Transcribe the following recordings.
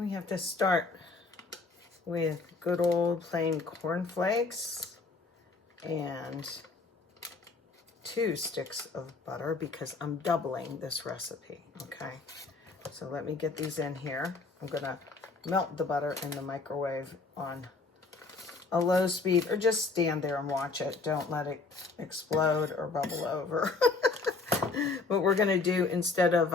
We have to start with good old plain cornflakes and 2 sticks of butter because I'm doubling this recipe, okay? So let me get these in here. I'm gonna melt the butter in the microwave on a low speed, or just stand there and watch it. Don't let it explode or bubble over. What we're gonna do, instead of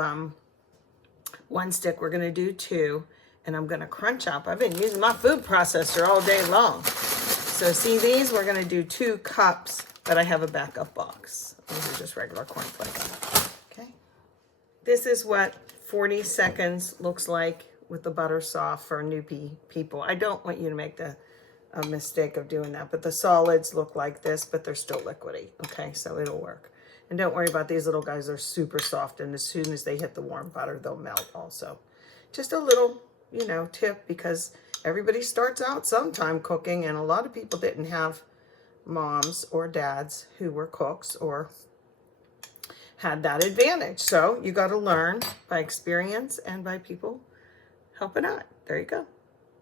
1 stick, we're gonna do 2, and I'm gonna crunch up. I've been using my food processor all day long. So see these, we're gonna do 2 cups, but I have a backup box. These are just regular cornflakes, okay? This is what 40 seconds looks like with the butter soft for newbie people. I don't want you to make a mistake of doing that, but the solids look like this, but they're still liquidy, okay? So it'll work. And don't worry about these little guys, they're super soft, and as soon as they hit the warm butter, they'll melt also. Just a little, you know, tip, because everybody starts out sometime cooking, and a lot of people didn't have moms or dads who were cooks or had that advantage. So you got to learn by experience and by people helping out. There you go.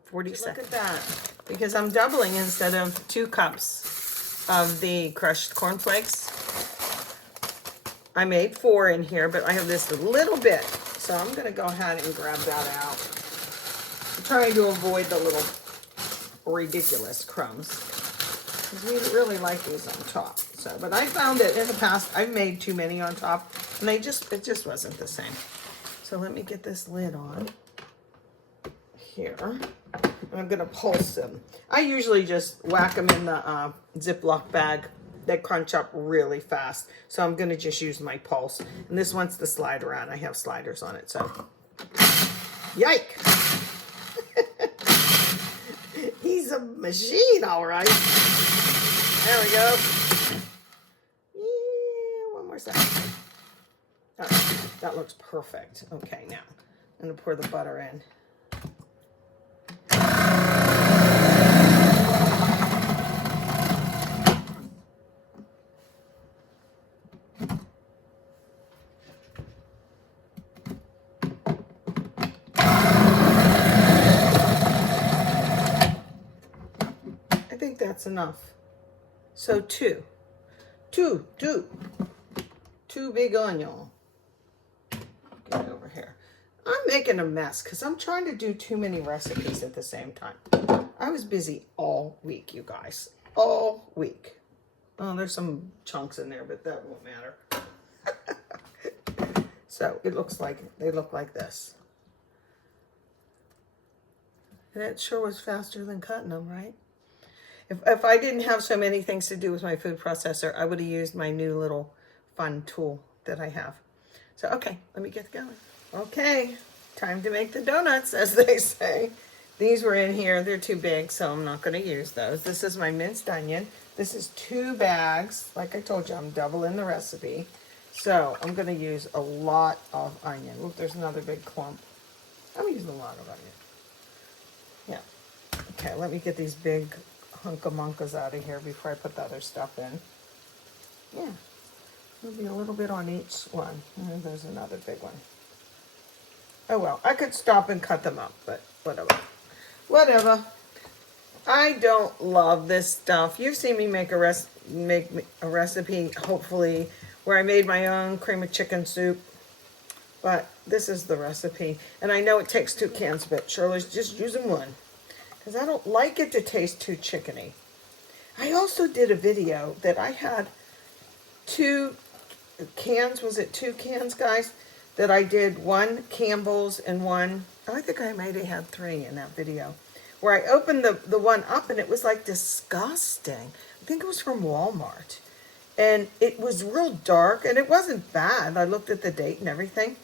40 seconds. Look at that. Because I'm doubling, instead of 2 cups of the crushed cornflakes, I made 4 in here, but I have this little bit. So I'm going to go ahead and grab that out. I'm trying to avoid the little ridiculous crumbs, because we really like these on top. So, but I found that in the past I've made too many on top, and it just wasn't the same. So let me get this lid on here, and I'm gonna pulse them. I usually just whack them in the Ziploc bag. They crunch up really fast, so I'm gonna just use my pulse. And this wants to slide around. I have sliders on it, so yike. He's a machine, all right. There we go. Yeah, 1 more second. Oh, that looks perfect. Okay, now I'm gonna pour the butter in. I think that's enough. So 2 big onion. Get it over here. I'm making a mess because I'm trying to do too many recipes at the same time. I was busy all week, you guys. All week. Oh, there's some chunks in there, but that won't matter. So it looks like, they look like this. And it sure was faster than cutting them, right? If I didn't have so many things to do with my food processor, I would have used my new little fun tool that I have. So, okay, let me get going. Okay, time to make the donuts, as they say. These were in here. They're too big, so I'm not going to use those. This is my minced onion. This is 2 bags. Like I told you, I'm doubling the recipe. So I'm going to use a lot of onion. Look, there's another big clump. I'm using a lot of onion. Yeah. Okay, let me get these big hunkamunkas out of here before I put the other stuff in. Yeah, maybe a little bit on each one. And there's another big one. Oh well, I could stop and cut them up, but whatever. Whatever. I don't love this stuff. You've seen me make a recipe, hopefully, where I made my own cream of chicken soup. But this is the recipe. And I know it takes 2 cans, but Shirley's just using 1. Because I don't like it to taste too chickeny. I also did a video that I had 2 cans, was it 2 cans, guys? That I did 1 Campbell's and 1, I think I might have had 3 in that video. Where I opened the one up and it was like disgusting. I think it was from Walmart. And it was real dark and it wasn't bad. I looked at the date and everything.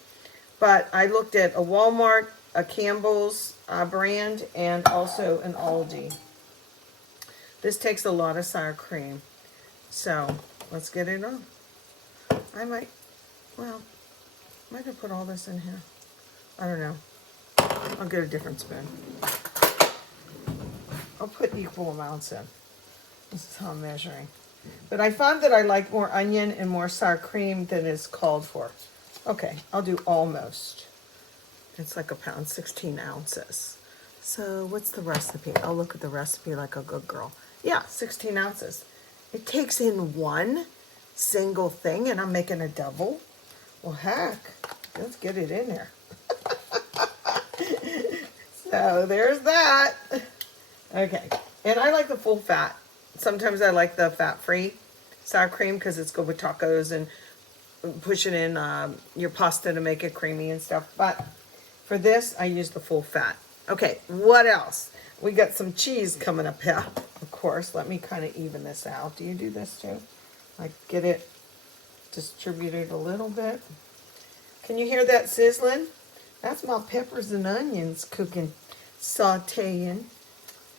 But I looked at a Walmart, a Campbell's brand, and also an Aldi. This takes a lot of sour cream. So let's get it on. I might have put all this in here. I don't know. I'll get a different spoon. I'll put equal amounts in. This is how I'm measuring. But I found that I like more onion and more sour cream than is called for. Okay, I'll do almost It's like a pound, 16 ounces. So what's the recipe? I'll look at the recipe like a good girl. Yeah, 16 ounces. It takes in one single thing, and I'm making a double. Well, heck, let's get it in there. So there's that. Okay, and I like the full fat. Sometimes I like the fat-free sour cream because it's good with tacos and pushing in your pasta to make it creamy and stuff. But for this, I use the full fat. Okay, what else? We got some cheese coming up here, of course. Let me kind of even this out. Do you do this too? Like get it distributed a little bit. Can you hear that sizzling? That's my peppers and onions cooking, sauteing.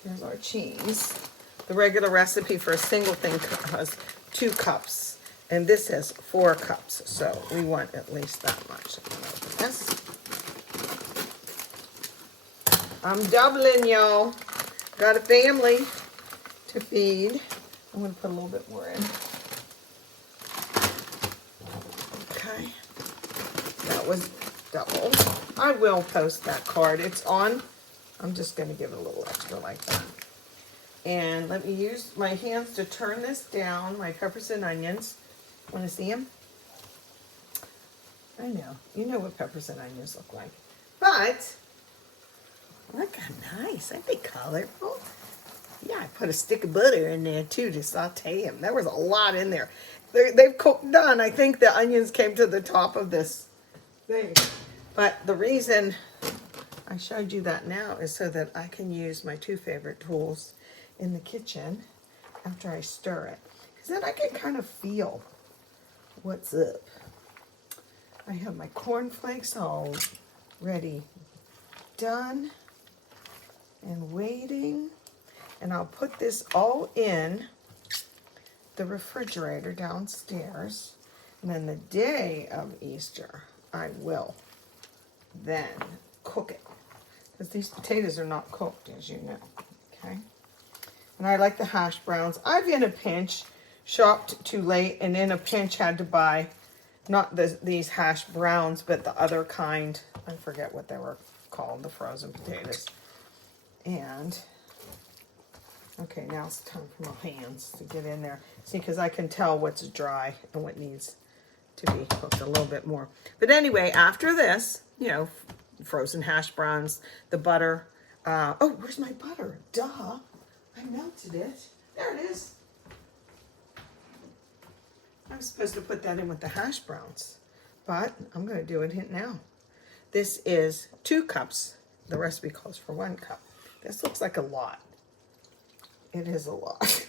Here's our cheese. The regular recipe for a single thing has 2 cups, and this has 4 cups, so we want at least that much. I'm gonna open this. I'm doubling, y'all. Got a family to feed. I'm gonna put a little bit more in. Okay, that was double. I will post that card. It's on. I'm just gonna give it a little extra like that. And let me use my hands to turn this down, my peppers and onions. Want to see them? I know. You know what peppers and onions look like. But, look how nice. Aren't they colorful? Yeah, I put a stick of butter in there too to saute them. There was a lot in there. They've cooked done. I think the onions came to the top of this thing. But the reason I showed you that now is so that I can use my 2 favorite tools in the kitchen after I stir it. Because then I can kind of feel what's up. I have my cornflakes all ready, done, and waiting. And I'll put this all in the refrigerator downstairs. And then the day of Easter, I will then cook it. Because these potatoes are not cooked, as you know. Okay? And I like the hash browns. I've in a pinch shopped too late, and in a pinch had to buy not these hash browns, but the other kind. I forget what they were called, the frozen potatoes. And okay, now it's time for my hands to get in there. See, because I can tell what's dry and what needs to be cooked a little bit more. But anyway, after this, you know, frozen hash browns, the butter. Oh, where's my butter? Duh. I melted it. There it is. I'm supposed to put that in with the hash browns, but I'm going to do it now. This is 2 cups. The recipe calls for 1 cup. This looks like a lot. It is a lot.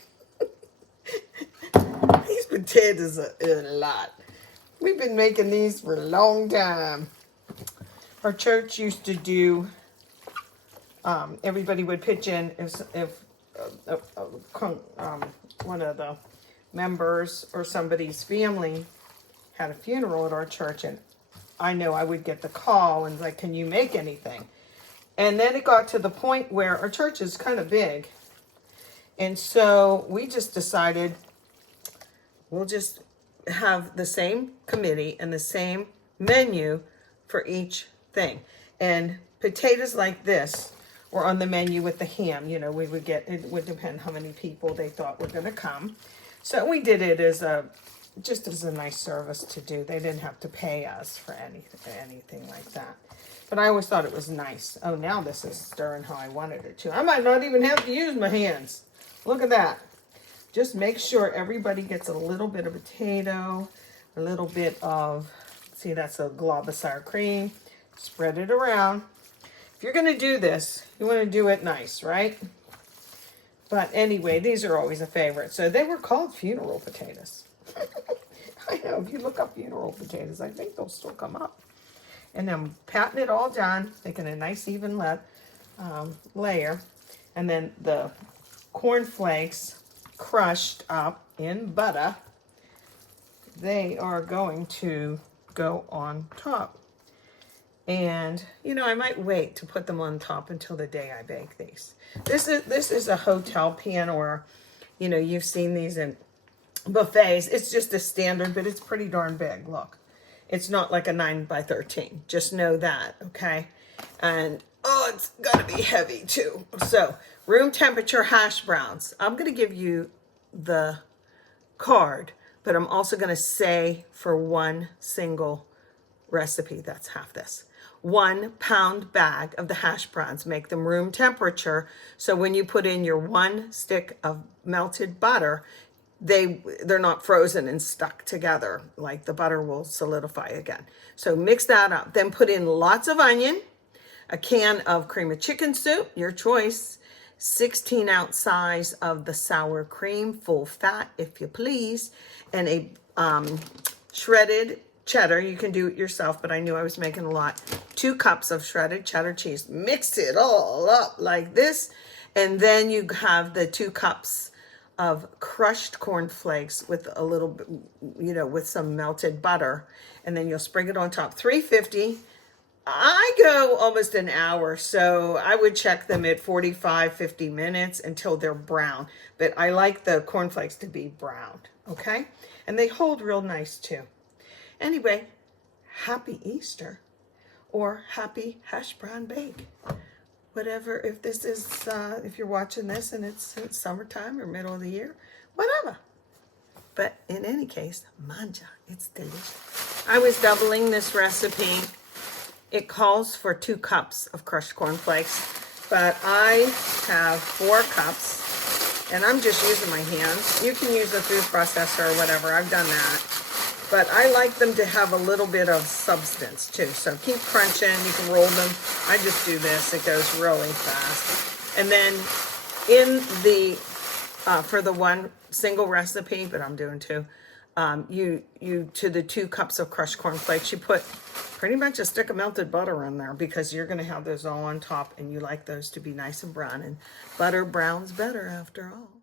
These potatoes are a lot. We've been making these for a long time. Our church used to do, everybody would pitch in if one of the members or somebody's family had a funeral at our church, and I know I would get the call and like, can you make anything? And then it got to the point where our church is kind of big, and so we just decided we'll just have the same committee and the same menu for each thing. And potatoes like this were on the menu with the ham. You know, we would get, it would depend how many people they thought were going to come. So we did it as just as a nice service to do. They didn't have to pay us for anything like that. But I always thought it was nice. Oh, now this is stirring how I wanted it to. I might not even have to use my hands. Look at that. Just make sure everybody gets a little bit of potato, a little bit of, see, that's a glob of sour cream. Spread it around. If you're going to do this, you want to do it nice, right? But anyway, these are always a favorite. So they were called funeral potatoes. I know, if you look up funeral potatoes, I think they'll still come up. And then patting it all down, making a nice even layer. And then the cornflakes crushed up in butter, they are going to go on top. And, you know, I might wait to put them on top until the day I bake these. This is a hotel pan, or, you know, you've seen these in buffets. It's just a standard, but it's pretty darn big. Look, it's not like a 9 by 13. Just know that, okay? And oh, it's gonna be heavy too. So room temperature hash browns. I'm gonna give you the card, but I'm also gonna say for one single recipe, that's half this. 1 pound bag of the hash browns, make them room temperature. So when you put in your 1 stick of melted butter, they're not frozen and stuck together, like the butter will solidify again. So mix that up. Then put in lots of onion, a can of cream of chicken soup, your choice, 16-ounce size of the sour cream, full fat if you please, and a shredded cheddar. You can do it yourself, but I knew I was making a lot. 2 cups of shredded cheddar cheese. Mix it all up like this, and then you have the 2 cups of crushed corn flakes with a little bit, you know, with some melted butter, and then you'll spring it on top. 350. I go almost an hour, so I would check them at 45, 50 minutes until they're brown. But I like the cornflakes to be browned, okay? And they hold real nice too. Anyway, happy Easter, or happy hash brown bake. Whatever, if this is, if you're watching this and it's summertime or middle of the year, whatever. But in any case, manja, it's delicious. I was doubling this recipe. It calls for 2 cups of crushed cornflakes, but I have 4 cups, and I'm just using my hands. You can use a food processor or whatever. I've done that. But I like them to have a little bit of substance too. So keep crunching. You can roll them. I just do this. It goes really fast. And then in the, for the one single recipe, but I'm doing 2, you to the 2 cups of crushed cornflakes, you put pretty much a stick of melted butter in there, because you're going to have those all on top, and you like those to be nice and brown. And butter browns better after all.